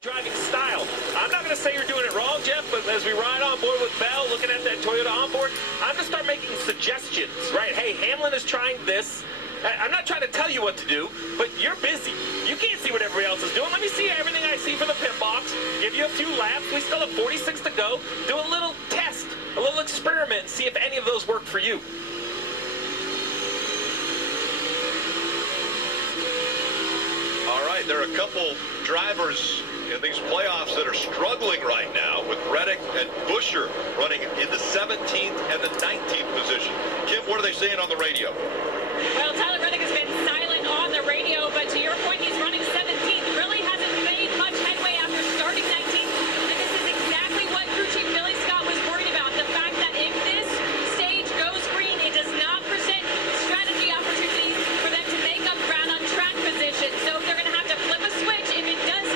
Driving style. I'm not going to say you're doing it wrong, Jeff, but as we ride on board with Bell, looking at that Toyota onboard, I'm going to start making suggestions, right? Hey, Hamlin is trying this. I'm not trying to tell you what to do, but you're busy. You can't see what everybody else is doing. Let me see everything I see for the pit box. Give you a few laps. We still have 46 to go. Do a little test, a little experiment, and see if any of those work for you. All right, there are a couple drivers in these playoffs that are struggling right now, with Reddick and Buscher running in the 17th and the 19th position. Kim, what are they saying on the radio? Well, Tyler Reddick has been silent on the radio, but to your point, he's running 17th. Really hasn't made much headway after starting 19th. And this is exactly what crew chief Billy Scott was worried about. The fact that if this stage goes green, it does not present strategy opportunities for them to make up ground on track position. So they're going to have to flip a switch if it does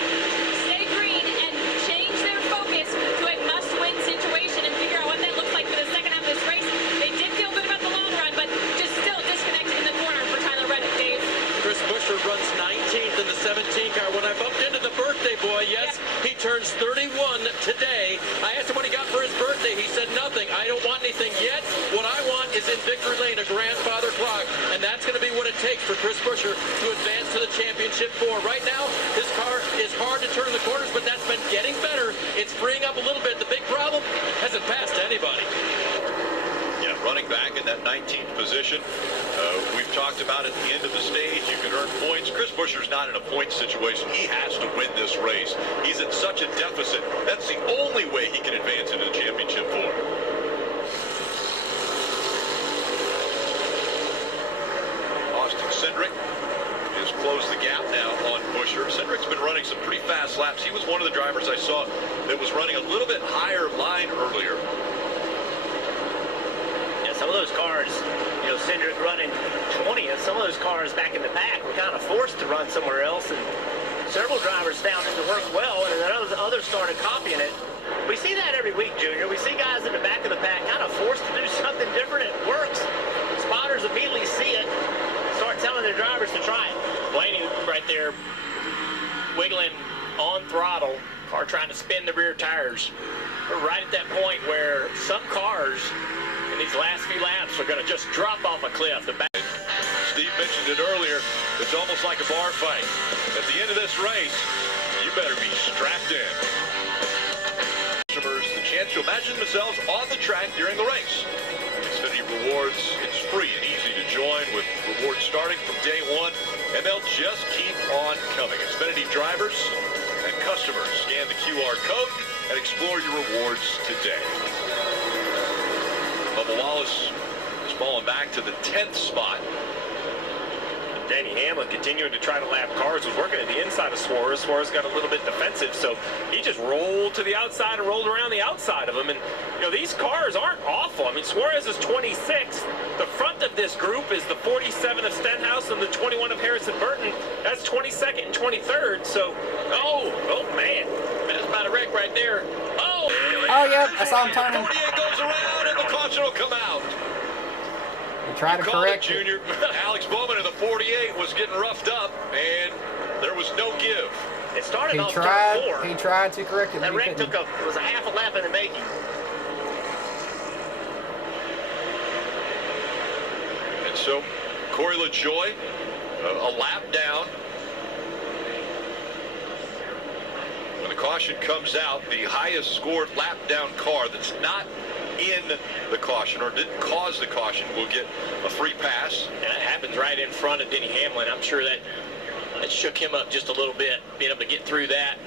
stay green and change their focus to a must-win situation and figure out what that looks like for the second half of this race. They did feel good about the long run, but just still disconnected in the corner for Tyler Reddick, Dave. Chris Buscher runs 19th in the 17 car. When I bumped into the birthday boy, yes, he turns 31 today. I asked him what he got for his birthday. He said nothing. I don't want anything yet. What I want is in victory lane, a grandfather clock, and that's going to be what it takes for Chris Buscher to advance to the championship four. Right now, his car is hard to turn the corners, but that's been getting better. It's freeing up a little bit. The big problem hasn't passed anybody. Yeah, running back in that 19th position. We've talked about at the end of the stage, you can earn points. Chris Buscher's not in a point situation. He has to win this race. He's in such a deficit. That's the only way he can advance into the championship four. Austin Cindric has closed the gap now on Buscher. Cindric's been running some pretty fast laps. He was one of the drivers I saw that was running a little bit higher line earlier. Some of those cars, you know, Cindric running 20th, some of those cars back in the pack were kind of forced to run somewhere else, and several drivers found it to work well, and then others started copying it. We see that every week, Junior. We see guys in the back of the pack kind of forced to do something different. It works. Spotters immediately see it, start telling their drivers to try it. Blaney right there wiggling on throttle, car trying to spin the rear tires. We're right at that point where some cars in these last few laps are going to just drop off a cliff. Steve mentioned it earlier. It's almost like a bar fight. At the end of this race, you better be strapped in. Customers the chance to imagine themselves on the track during the race. Xfinity Rewards, it's free and easy to join with rewards starting from day one, and they'll just keep on coming. Xfinity drivers and customers, scan the QR code and explore your rewards today. Bubba Wallace is falling back to the 10th spot. Danny Hamlin continuing to try to lap cars, was working at the inside of Suarez. Suarez got a little bit defensive, so he just rolled to the outside and rolled around the outside of him. And, you know, these cars aren't awful. I mean, Suarez is 26th. The front of this group is the 47 of Stenhouse and the 21 of Harrison Burton. That's 22nd and 23rd. So, oh man. That's about a wreck right there. Oh, yeah, I saw him turning. 48 goes around and the caution will come out. He tried to correct it. Junior. Alex Bowman in the 48 was getting roughed up, and there was no give. It started off turn 4. He tried to correct it. That wreck was a half a lap in the making. And so, Corey LaJoie, a lap down. When the caution comes out, the highest scored lap down car that's not in the caution or didn't cause the caution will get a free pass. And it happens right in front of Denny Hamlin. I'm sure that shook him up just a little bit, being able to get through that.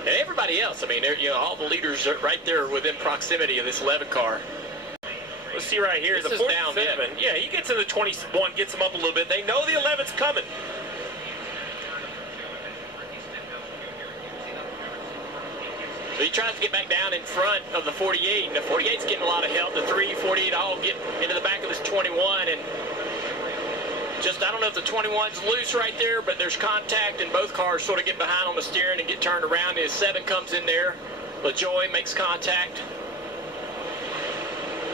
And everybody else, I mean, you know, all the leaders are right there within proximity of this 11 car. let's see right here. This the is 47. down, yeah, he gets in the 21, gets him up a little bit. They know the 11's coming. So he tries to get back down in front of the 48, and the 48's getting a lot of help. The 3, 48 all get into the back of this 21, and just, I don't know if the 21's loose right there, but there's contact, and both cars sort of get behind on the steering and get turned around. And 7 comes in there. LaJoie makes contact.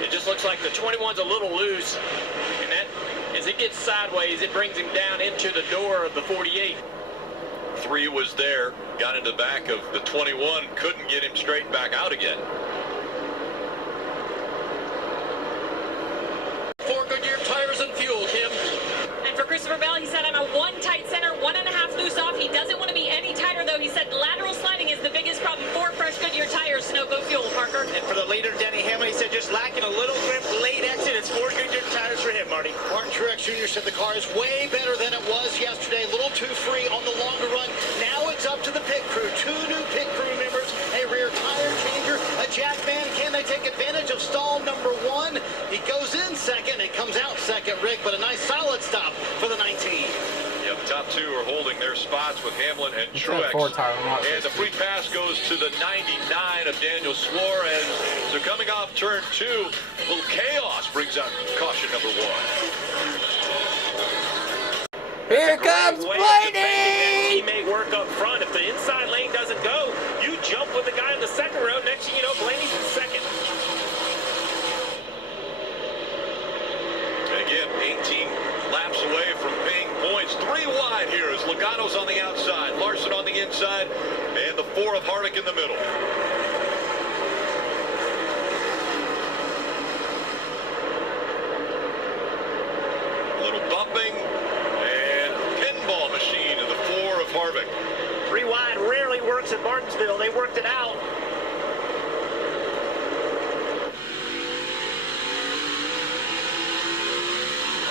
It just looks like the 21's a little loose, and that, as it gets sideways, it brings him down into the door of the 48. 3 was there, got into the back of the 21, couldn't get him straight back out again. 4 Goodyear tires and fuel, Kim. And for Christopher Bell, he said, I'm a 1 tight center, 1.5 loose off. He doesn't want to be any tighter, though. He said lateral sliding is the biggest problem. 4 fresh Goodyear tires, Sunoco fuel, Parker. And for the leader, Denny Hamlin, he said just lacking a little grip, late exit. It's 4 Goodyear tires for him, Marty. Martin Truex Jr. said the car is way better than it was yesterday. A little too free on the longer run. Now it's up to the pit crew. 2 new pit crew members, a rear tire changer, a jack man. Can they take advantage of stall number 1? He goes in second. It comes out second, Rick, but a nice solid stop for the 19. Yeah, the top 2 are holding their spots with Hamlin and Truex. And the free pass goes to the 99 of Daniel Suarez. So coming off turn 2, a little chaos brings out caution number 1. Here comes Blaney! Teammate work up front. If the inside lane doesn't go, you jump with the guy in the second row. Next thing you know, Blaney's in second. And again, 18 laps away from paying points. 3 wide here as Logano's on the outside, Larson on the inside, and the 4 of Harvick in the middle. A little bumping, and pinball machine in the 4 of Harvick. 3 wide rarely works at Martinsville. They worked it out.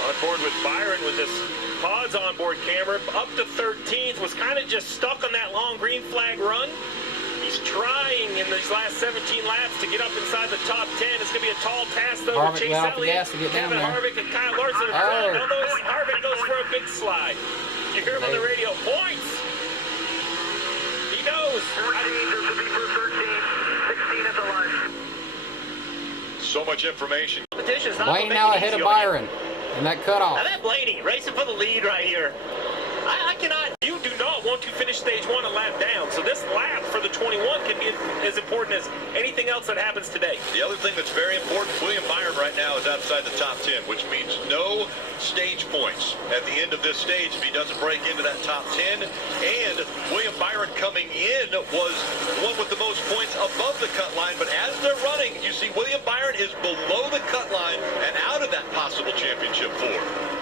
On board with Byron with this pause onboard camera. Up to 13th. Was kind of just stuck on that long green flag run. He's trying in these last 17 laps to get up inside the top 10. It's going to be a tall task, though, to Harvick Chase let off the Elliott. gas to get down Kevin there. Harvick and Kyle Larson in front. Although Harvick goes for a big slide. You hear him on the radio. Points. He knows. 14 just to be for 13. 16 at the line. So much information. Competition's not Blaney gonna now make it ahead of easy on you. Byron. And that cutoff. Now that Blaney racing for the lead right here. I cannot. You do not want to finish stage 1 a lap down. So this lap for the 21 can be as important as anything else that happens today. The other thing that's very important, William Byron right now is outside the top 10, which means no stage points at the end of this stage if he doesn't break into that top 10. And William Byron coming in was the one with the most points above the cut line. But as they're running, you see William Byron is below the cut line and out of that possible championship 4.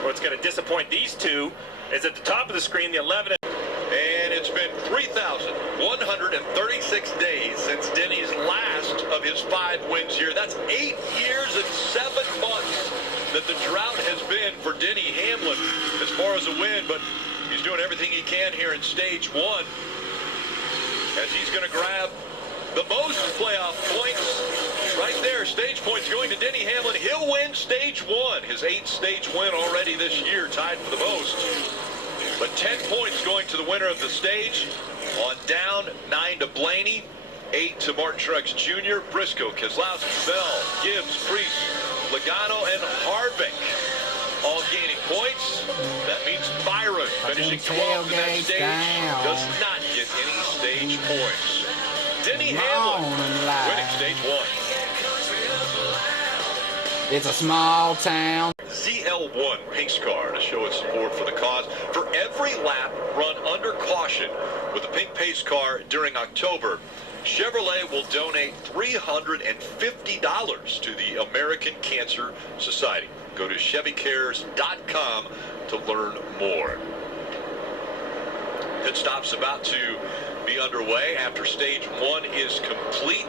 What's going to disappoint these two is at the top of the screen, the 11. And it's been 3,136 days since Denny's last of his 5 wins here. That's 8 years and 7 months that the drought has been for Denny Hamlin as far as a win, but he's doing everything he can here in stage 1 as he's going to grab the most playoff points right there. Stage points going to Denny Hamlin. He'll win stage 1, his 8th stage win already this year, tied for the most. But 10 points going to the winner of the stage. On down, 9 to Blaney, 8 to Martin Truex Jr., Briscoe, Keselowski, Bell, Gibbs, Priest, Logano, and Harvick all gaining points. That means Byron finishing 12th in that stage does not get any stage points. Denny Hamlin winning stage 1. It's a small town. ZL1 pace car to show its support for the cause. For every lap run under caution with a pink pace car during October, Chevrolet will donate $350 to the American Cancer Society. Go to ChevyCares.com to learn more. Pit stop's about to be underway after stage 1 is complete.